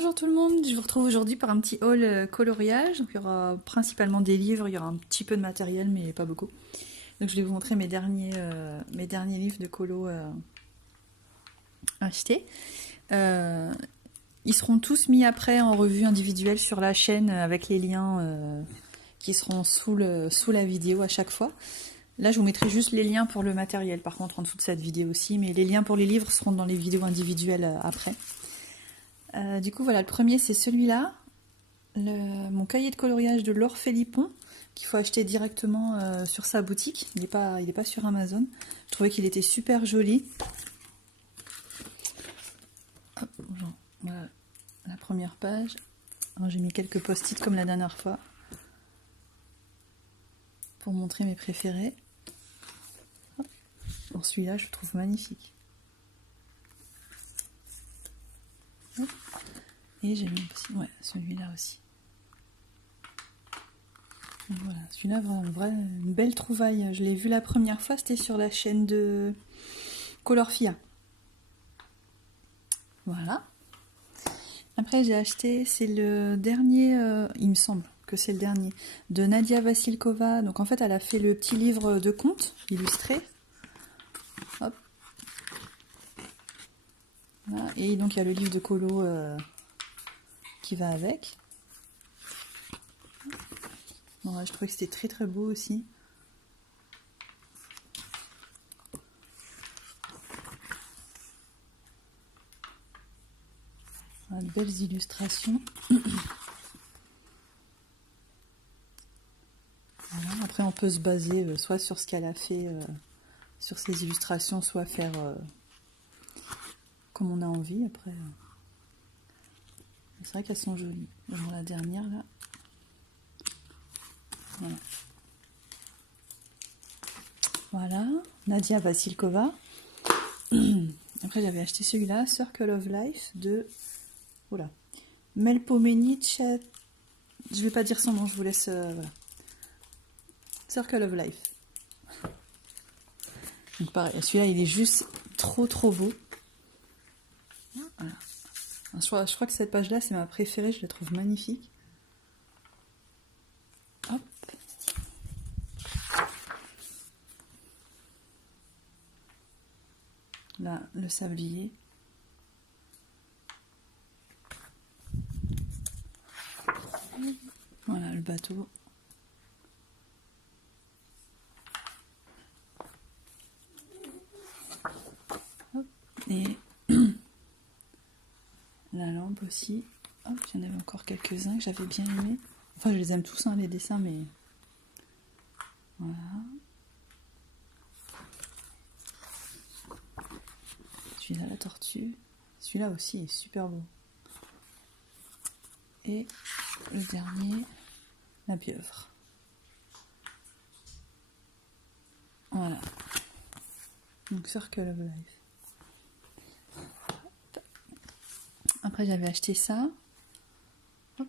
Bonjour tout le monde, je vous retrouve aujourd'hui pour un petit haul coloriage. Donc, il y aura principalement des livres, il y aura un petit peu de matériel mais pas beaucoup. Donc je vais vous montrer mes derniers livres de colo achetés. Ils seront tous mis après en revue individuelle sur la chaîne avec les liens qui seront sous la vidéo à chaque fois. Là je vous mettrai juste les liens pour le matériel par contre en dessous de cette vidéo aussi, mais les liens pour les livres seront dans les vidéos individuelles après. Du coup voilà, le premier c'est celui-là, mon cahier de coloriage de Laure Philippon, qu'il faut acheter directement sur sa boutique, il n'est pas sur Amazon. Je trouvais qu'il était super joli. Hop, voilà la première page. J'ai mis quelques post-it comme la dernière fois pour montrer mes préférés. Bon, celui-là je le trouve magnifique. Et j'ai mis aussi, ouais, celui-là aussi. Donc voilà, celui-là vraiment une belle trouvaille. Je l'ai vu la première fois, c'était sur la chaîne de Colorfia. Voilà. Après j'ai acheté, c'est le dernier, il me semble que c'est le dernier, de Nadia Vassilkova. Donc en fait elle a fait le petit livre de contes illustré. Hop. Voilà. Et donc il y a le livre de colo qui va avec. Bon, ouais, je trouvais que c'était très très beau aussi. Voilà, de belles illustrations. Voilà. Après on peut se baser soit sur ce qu'elle a fait sur ses illustrations, soit faire comme on a envie. Après c'est vrai qu'elles sont jolies. Genre la dernière là. Voilà. Voilà, Nadia Vassilkova. Après j'avais acheté celui-là, Circle of Life de Melpomene. Je vais pas dire son nom, je vous laisse. Voilà. Circle of Life. Donc pareil, celui-là il est juste trop beau. Voilà. Je crois que cette page-là c'est ma préférée, je la trouve magnifique. Hop. Là, le sablier. Voilà, le bateau. Hop. Et la lampe aussi. Hop, il y en avait encore quelques-uns que j'avais bien aimés. Enfin, je les aime tous, hein, les dessins, mais... Voilà. Celui-là, la tortue. Celui-là aussi est super beau. Et le dernier, la pieuvre. Voilà. Donc, Circle of Life. Après, j'avais acheté ça. Hop.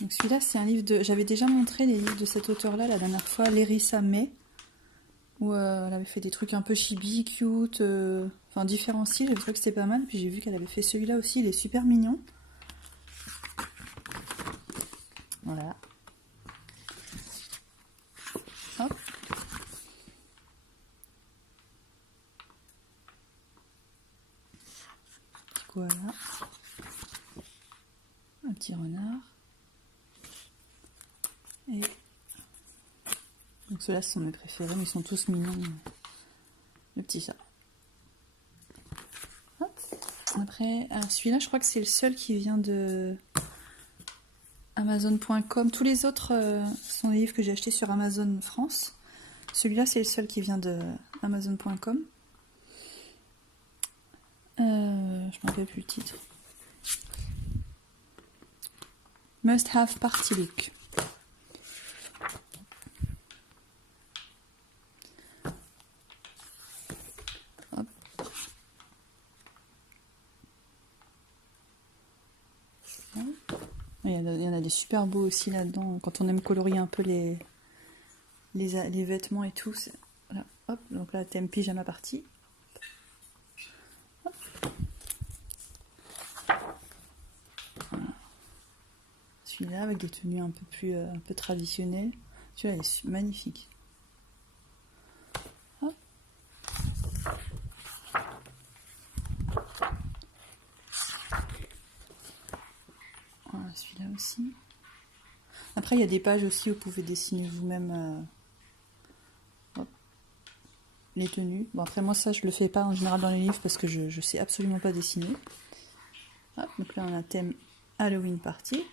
Donc, celui-là, c'est un livre de... J'avais déjà montré les livres de cet auteur-là la dernière fois, Lérissa May, où elle avait fait des trucs un peu chibi, cute, enfin différents styles. J'ai trouvé que c'était pas mal. Puis j'ai vu qu'elle avait fait celui-là aussi, il est super mignon. Voilà. Hop. Voilà. Un petit renard. Et donc ceux-là ce sont mes préférés, mais ils sont tous mignons. Le petit chat. Hop. Après, celui-là, je crois que c'est le seul qui vient de Amazon.com. Tous les autres sont des livres que j'ai achetés sur Amazon France. Celui-là, c'est le seul qui vient de Amazon.com. Je ne me rappelle plus le titre. Must Have Party Book. Hop. Il y en a des super beaux aussi là-dedans. Quand on aime colorier un peu les vêtements et tout. Voilà. Hop. Donc là, thème pyjama party. Hop. celui-là avec des tenues un peu plus un peu traditionnelles. Celui-là est magnifique. Hop. Voilà, celui-là aussi. Après, il y a des pages aussi où vous pouvez dessiner vous-même les tenues. Bon, après, moi, ça, je le fais pas en général dans les livres parce que je sais absolument pas dessiner. Hop, donc là, on a un thème Halloween Party.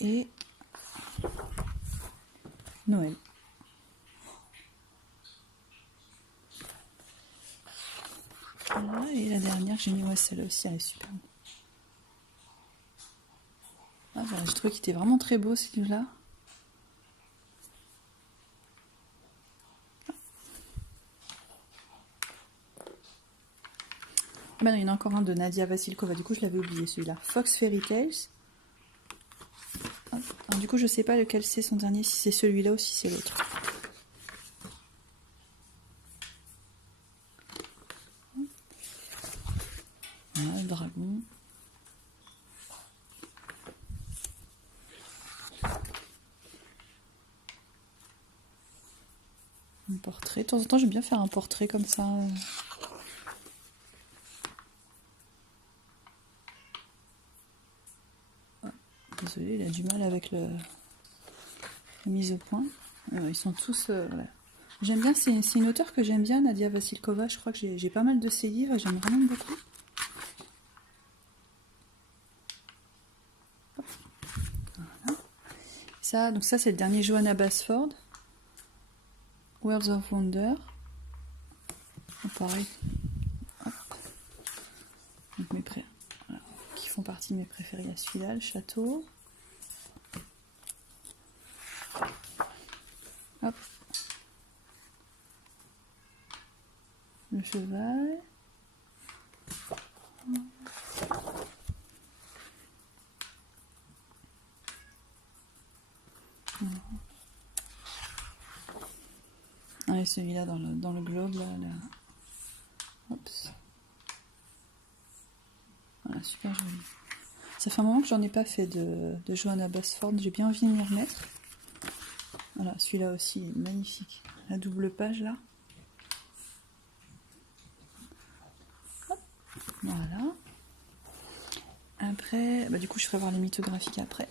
Et Noël. Voilà, et la dernière, j'ai mis, ouais, celle-là aussi, elle est superbe. Ah, voilà, j'ai trouvé qu'il était vraiment très beau, ce livre-là. Ah, ben, il y en a encore un de Nadia Vasilkova, du coup, je l'avais oublié, celui-là. Fox Fairy Tales. Alors, du coup, je sais pas lequel c'est son dernier, si c'est celui-là ou si c'est l'autre. Voilà, le dragon. Un portrait. De temps en temps, j'aime bien faire un portrait comme ça. Désolée, il a du mal avec la mise au point. Ils sont tous... voilà. J'aime bien, c'est une auteure que j'aime bien, Nadia Vasilkova. Je crois que j'ai pas mal de ses livres, j'aime vraiment beaucoup. Voilà. Ça, donc ça c'est le dernier Johanna Basford. Worlds of Wonder. Pareil. Hop. Donc voilà. Qui font partie de mes préférés. Il y a celui-là, le château. Hop. Le cheval. Ah, et celui-là dans le globe, là. Hop. Voilà, super joli. Ça fait un moment que j'en ai pas fait de Johanna Basford, j'ai bien envie de m'y remettre. Voilà, celui-là aussi est magnifique. La double page là. Hop. Voilà. Après, bah, du coup je ferai voir les mythographiques après.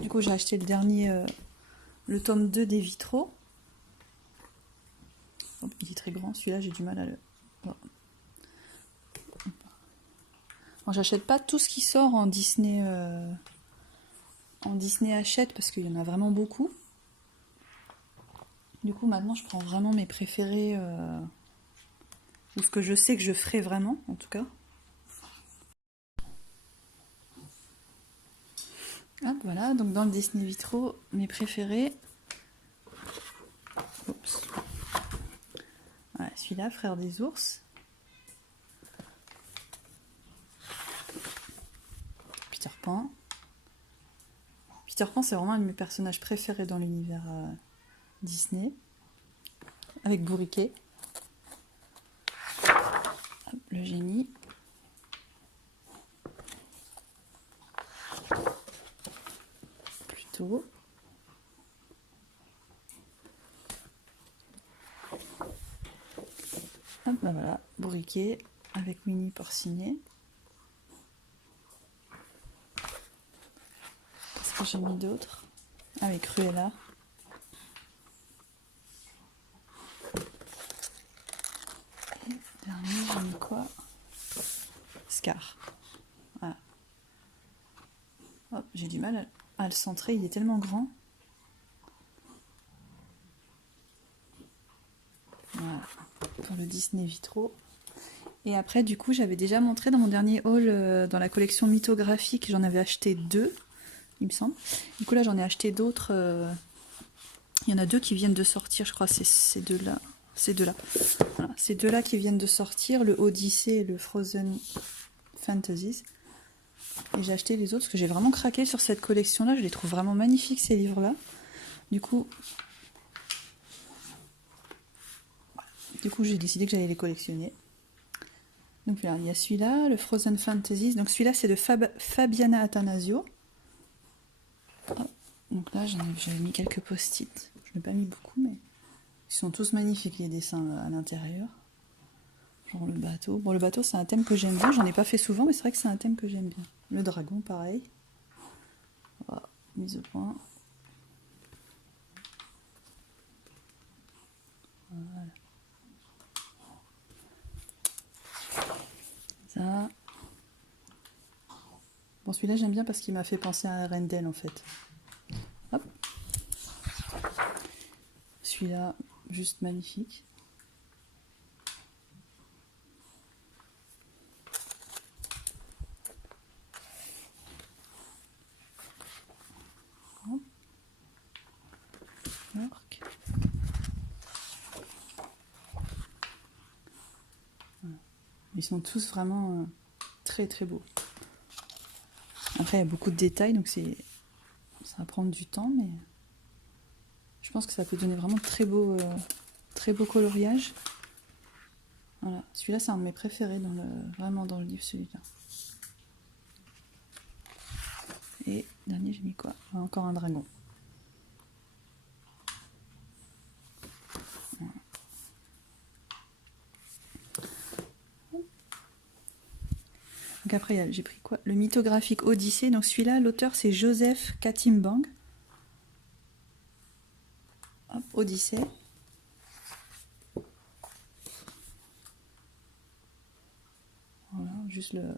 Du coup j'ai acheté le dernier, le tome 2 des vitraux. Oh, il est très grand, celui-là j'ai du mal à le... Oh. Alors, j'achète pas tout ce qui sort en Disney Hachette parce qu'il y en a vraiment beaucoup. Du coup maintenant je prends vraiment mes préférés ou ce que je sais que je ferai vraiment en tout cas. Hop, voilà, donc dans le Disney Vitraux, mes préférés. Oups. Voilà, celui-là, Frère des ours. Peter Pan. Peter Pan, c'est vraiment un de mes personnages préférés dans l'univers Disney. Avec Bourriquet. Hop, le génie. Pluto. Hop, ben voilà, Bourriquet avec Winnie Porcinet. Qu'est-ce que j'ai mis d'autre? Avec Cruella. Et dernier, j'ai mis quoi? Scar. Voilà. Hop, j'ai du mal à le centrer, il est tellement grand. Voilà, pour le Disney Vitraux. Et après, du coup, j'avais déjà montré dans mon dernier haul, dans la collection mythographique, j'en avais acheté 2, il me semble. Du coup, là, j'en ai acheté d'autres. Il y en a 2 qui viennent de sortir, je crois, c'est ces deux-là. Ces deux-là. Voilà, ces deux-là qui viennent de sortir, le Odyssey et le Frozen Fantasies. Et j'ai acheté les autres parce que j'ai vraiment craqué sur cette collection-là. Je les trouve vraiment magnifiques, ces livres-là. Du coup, j'ai décidé que j'allais les collectionner. Donc là, il y a celui-là, le Frozen Fantasy. Donc celui-là, c'est de Fabiana Attanasio. Hop. Donc là, j'avais mis quelques post-it. Je n'ai pas mis beaucoup, mais ils sont tous magnifiques, les dessins à l'intérieur. Genre le bateau. Bon, le bateau, c'est un thème que j'aime bien. J'en ai pas fait souvent, mais c'est vrai que c'est un thème que j'aime bien. Le dragon, pareil. Voilà, mise au point. Voilà. Ça. Bon, celui-là, j'aime bien parce qu'il m'a fait penser à Arendelle, en fait. Hop. Celui-là, juste magnifique. Hop. Voilà. Ils sont tous vraiment très très beaux. Après, il y a beaucoup de détails, donc ça va prendre du temps, mais je pense que ça peut donner vraiment très beau coloriage. Voilà, celui-là, c'est un de mes préférés vraiment dans le livre, celui-là. Et dernier, j'ai mis quoi? Encore un dragon. Voilà. Donc après, j'ai pris quoi? Le mythographique Odyssée. Donc celui-là, l'auteur, c'est Joseph Katimbang. Hop, Odyssée. Voilà, juste le...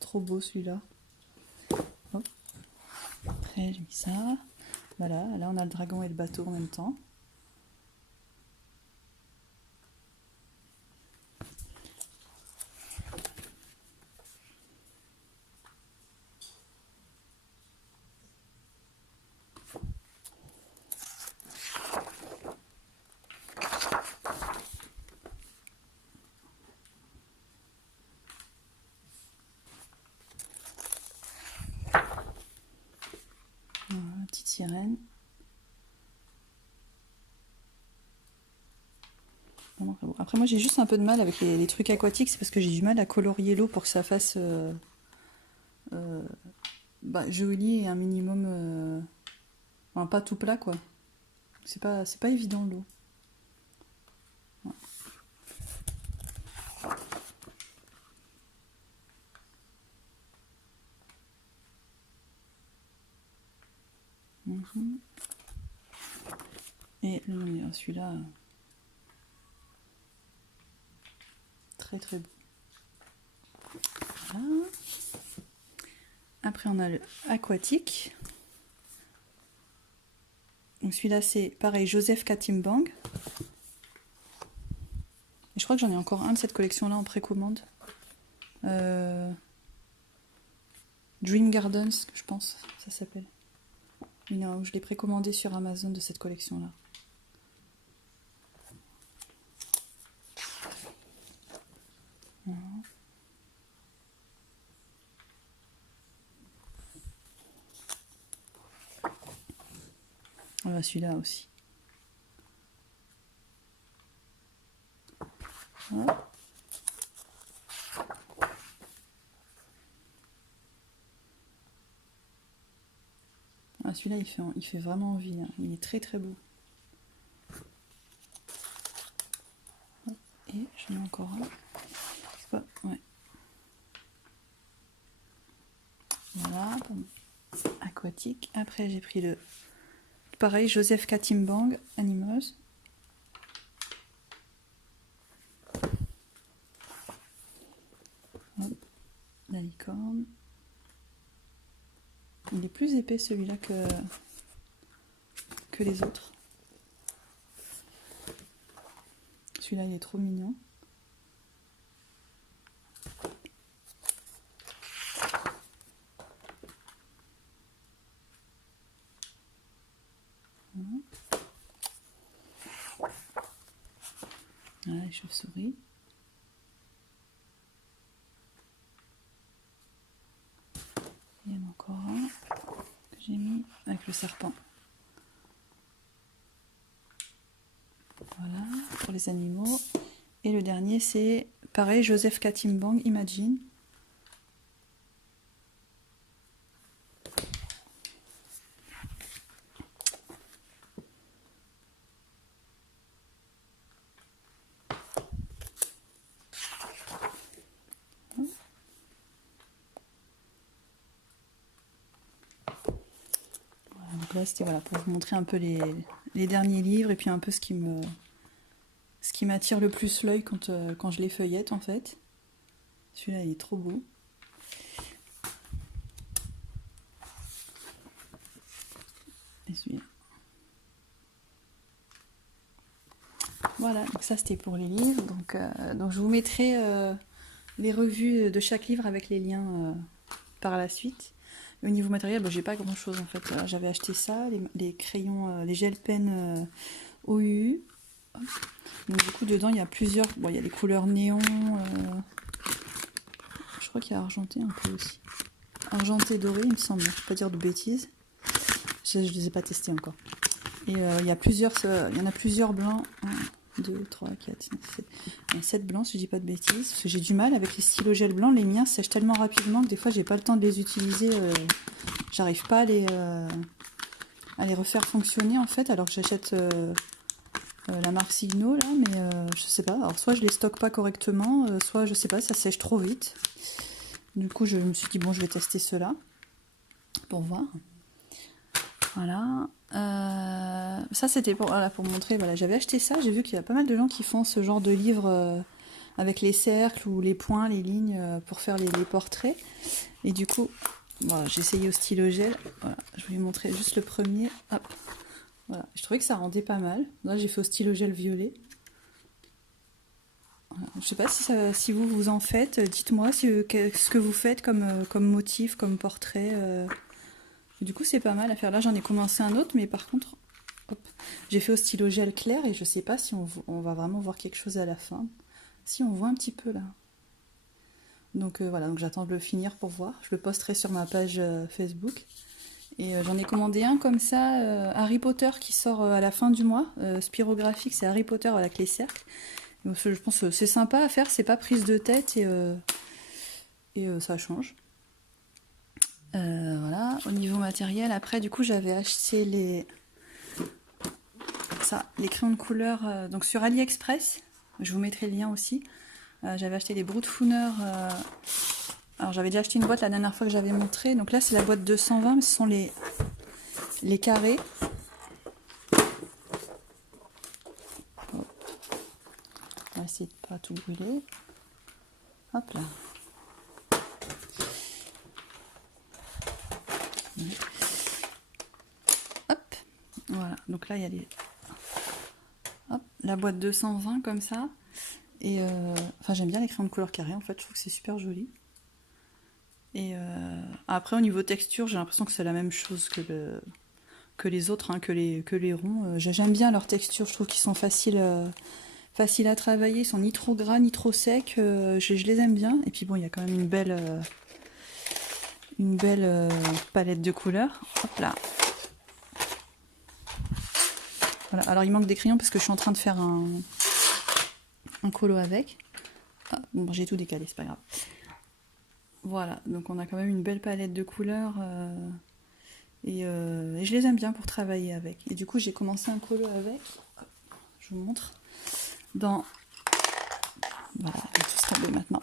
Trop beau celui-là. Hop. Après, j'ai mis ça. Voilà, là on a le dragon et le bateau en même temps. Voilà, petite sirène. Après moi j'ai juste un peu de mal avec les trucs aquatiques, c'est parce que j'ai du mal à colorier l'eau pour que ça fasse joli et un minimum, enfin, pas tout plat quoi. C'est pas évident l'eau. Ouais. Et celui-là, très très beau. Voilà. Après on a le aquatique. Donc celui-là c'est pareil, Joseph Katimbang. Et je crois que j'en ai encore un de cette collection-là en précommande. Dream Gardens, je pense, ça s'appelle. Je l'ai précommandé sur Amazon de cette collection-là. Voilà. Voilà, celui-là aussi. Voilà. Ah, celui-là, il fait vraiment envie. Hein. Il est très très beau. Et j'en ai encore un. Ouais. Voilà, aquatique. Après, j'ai pris le... Pareil, Joseph Katimbang, Animals. Hop, la licorne. Il est plus épais celui-là que les autres. Celui-là, il est trop mignon. Voilà, les chauves-souris. Il y en a encore un que j'ai mis avec le serpent. Voilà, pour les animaux. Et le dernier, c'est pareil, Joseph Katimbang, Imagine. Donc là, c'était voilà, pour vous montrer un peu les derniers livres et puis un peu ce qui m'attire le plus l'œil quand je les feuillette en fait. Celui-là, il est trop beau. Et celui-là. Voilà, donc ça c'était pour les livres. Donc je vous mettrai les revues de chaque livre avec les liens par la suite. Et au niveau matériel, j'ai pas grand chose en fait. J'avais acheté ça, les crayons, les gel pens OUU. Donc du coup dedans il y a plusieurs, il y a les couleurs néon, je crois qu'il y a argenté un peu aussi. Argenté doré il me semble, je ne vais pas dire de bêtises. Je ne les ai pas testés encore. Et il y en a plusieurs blancs. 1, 2, 3, 4, 5, 7. Il y a 7 blancs si je dis pas de bêtises. Parce que j'ai du mal avec les stylos gel blancs. Les miens sèchent tellement rapidement que des fois j'ai pas le temps de les utiliser. J'arrive pas à les refaire fonctionner en fait. Alors que j'achète la marque Signo là. Mais je sais pas. Alors soit je les stocke pas correctement. Soit je sais pas, ça sèche trop vite. Du coup je me suis dit bon je vais tester ceux-là. Pour voir. Voilà. Ça c'était pour montrer, voilà, j'avais acheté ça, j'ai vu qu'il y a pas mal de gens qui font ce genre de livre avec les cercles ou les points, les lignes pour faire les portraits. Et du coup, voilà, j'ai essayé au stylo gel. Voilà, je vais vous montrer juste le premier. Hop. Voilà, je trouvais que ça rendait pas mal. Là j'ai fait au stylo gel violet. Voilà. Je sais pas si vous en faites, dites-moi ce que vous faites comme motif, comme portrait. Du coup c'est pas mal à faire. Là j'en ai commencé un autre, mais par contre j'ai fait au stylo gel clair et je sais pas si on va vraiment voir quelque chose à la fin. Si on voit un petit peu là. Donc voilà, donc j'attends de le finir pour voir. Je le posterai sur ma page Facebook. Et j'en ai commandé un comme ça, Harry Potter qui sort à la fin du mois. Spirographique, c'est Harry Potter avec les cercles. Donc, je pense que c'est sympa à faire, c'est pas prise de tête et ça change. Voilà, au niveau matériel, après du coup j'avais acheté les crayons de couleur donc sur AliExpress, je vous mettrai le lien aussi. J'avais acheté des Brutfuner, alors j'avais déjà acheté une boîte la dernière fois que j'avais montré, donc là c'est la boîte 220, mais ce sont les carrés. Hop. On va essayer de pas tout brûler. Hop là. Hop, voilà, donc là il y a la boîte 220 comme ça. Et enfin j'aime bien les crayons de couleur carrés en fait, je trouve que c'est super joli. Et après au niveau texture, j'ai l'impression que c'est la même chose que les autres, hein, que les ronds. J'aime bien leur texture, je trouve qu'ils sont faciles à travailler, ils sont ni trop gras ni trop secs, je les aime bien. Et puis bon, il y a quand même une belle palette de couleurs. Hop là. Voilà. Alors il manque des crayons parce que je suis en train de faire un colo avec. Ah, bon, j'ai tout décalé, c'est pas grave. Voilà, donc on a quand même une belle palette de couleurs et je les aime bien pour travailler avec. Et du coup j'ai commencé un colo avec, je vous montre, voilà, on va tout tomber maintenant.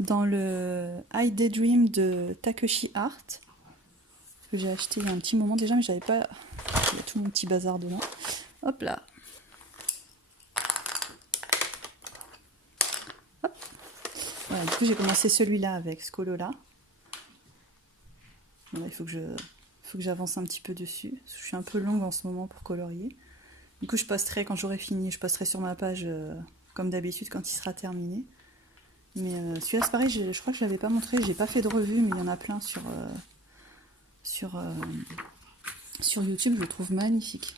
Dans le I Daydream de Takeshi Art, que j'ai acheté il y a un petit moment déjà, mais j'avais pas, il y a tout mon petit bazar dedans. Hop là. Hop. Voilà, du coup j'ai commencé celui-là avec ce colo là. Voilà, il faut que j'avance un petit peu dessus. Je suis un peu longue en ce moment pour colorier. Du coup je posterai quand j'aurai fini, je posterai sur ma page comme d'habitude quand il sera terminé. Mais celui-là c'est pareil, je crois que je l'avais pas montré, j'ai pas fait de revue, mais il y en a plein sur YouTube, je le trouve magnifique.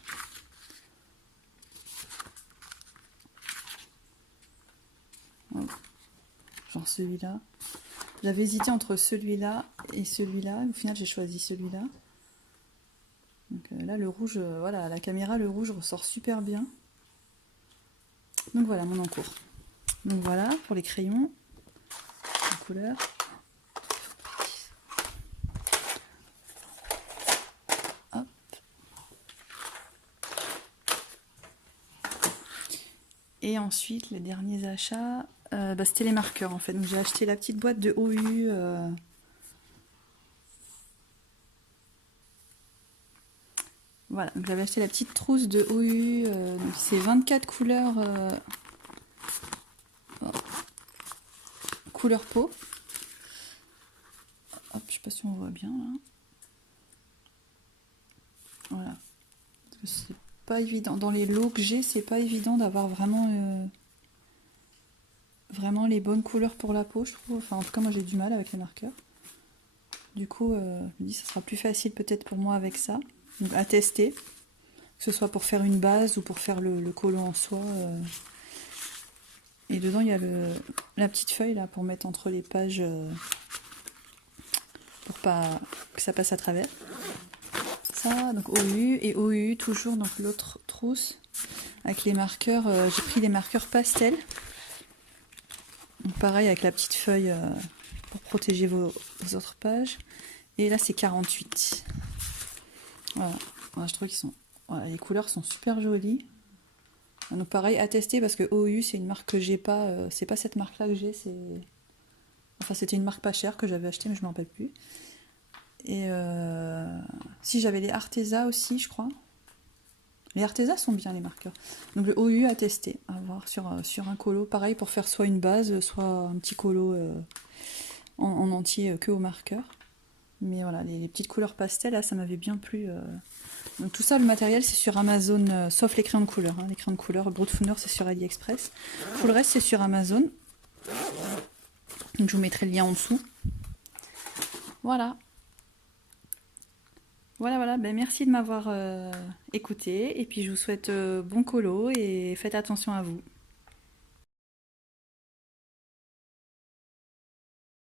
Ouais. Genre celui-là. J'avais hésité entre celui-là et celui-là. Au final, j'ai choisi celui-là. Donc là, le rouge, voilà, à la caméra, le rouge ressort super bien. Donc voilà, mon encours. Donc voilà pour les crayons, les couleurs. Hop. Et ensuite, les derniers achats, c'était les marqueurs en fait. Donc j'ai acheté la petite boîte de OU. Voilà, donc j'avais acheté la petite trousse de OU. Donc c'est 24 couleurs. Couleur peau. Hop, je sais pas si on voit bien là. Voilà. C'est pas évident. Dans les lots que j'ai, c'est pas évident d'avoir vraiment, vraiment les bonnes couleurs pour la peau, je trouve. Enfin, en tout cas, moi j'ai du mal avec les marqueurs. Du coup, je me dis ça sera plus facile peut-être pour moi avec ça. Donc à tester. Que ce soit pour faire une base ou pour faire le colo en soie. Et dedans, il y a la petite feuille là pour mettre entre les pages. Pour pas que ça passe à travers. Ça, donc OU et OU toujours donc l'autre trousse avec les marqueurs. J'ai pris les marqueurs pastel. Donc pareil avec la petite feuille pour protéger vos autres pages. Et là c'est 48. Voilà. Voilà, je trouve qu'ils sont. Voilà, les couleurs sont super jolies. Donc pareil à tester parce que OU c'est une marque que j'ai pas. C'est pas cette marque là que j'ai. Enfin c'était une marque pas chère que j'avais acheté mais je me rappelle plus. Et si j'avais les Arteza aussi, je crois. Les Arteza sont bien les marqueurs. Donc le OU à tester, à voir sur un colo. Pareil pour faire soit une base, soit un petit colo en entier que au marqueur. Mais voilà, les petites couleurs pastel, là, ça m'avait bien plu. Donc tout ça, le matériel, c'est sur Amazon, sauf les crayons de couleur. Hein. Les crayons de couleur, Broadfounder, c'est sur AliExpress. Tout le reste, c'est sur Amazon. Donc je vous mettrai le lien en dessous. Voilà. Voilà, ben, merci de m'avoir écouté. Et puis je vous souhaite bon colo et faites attention à vous.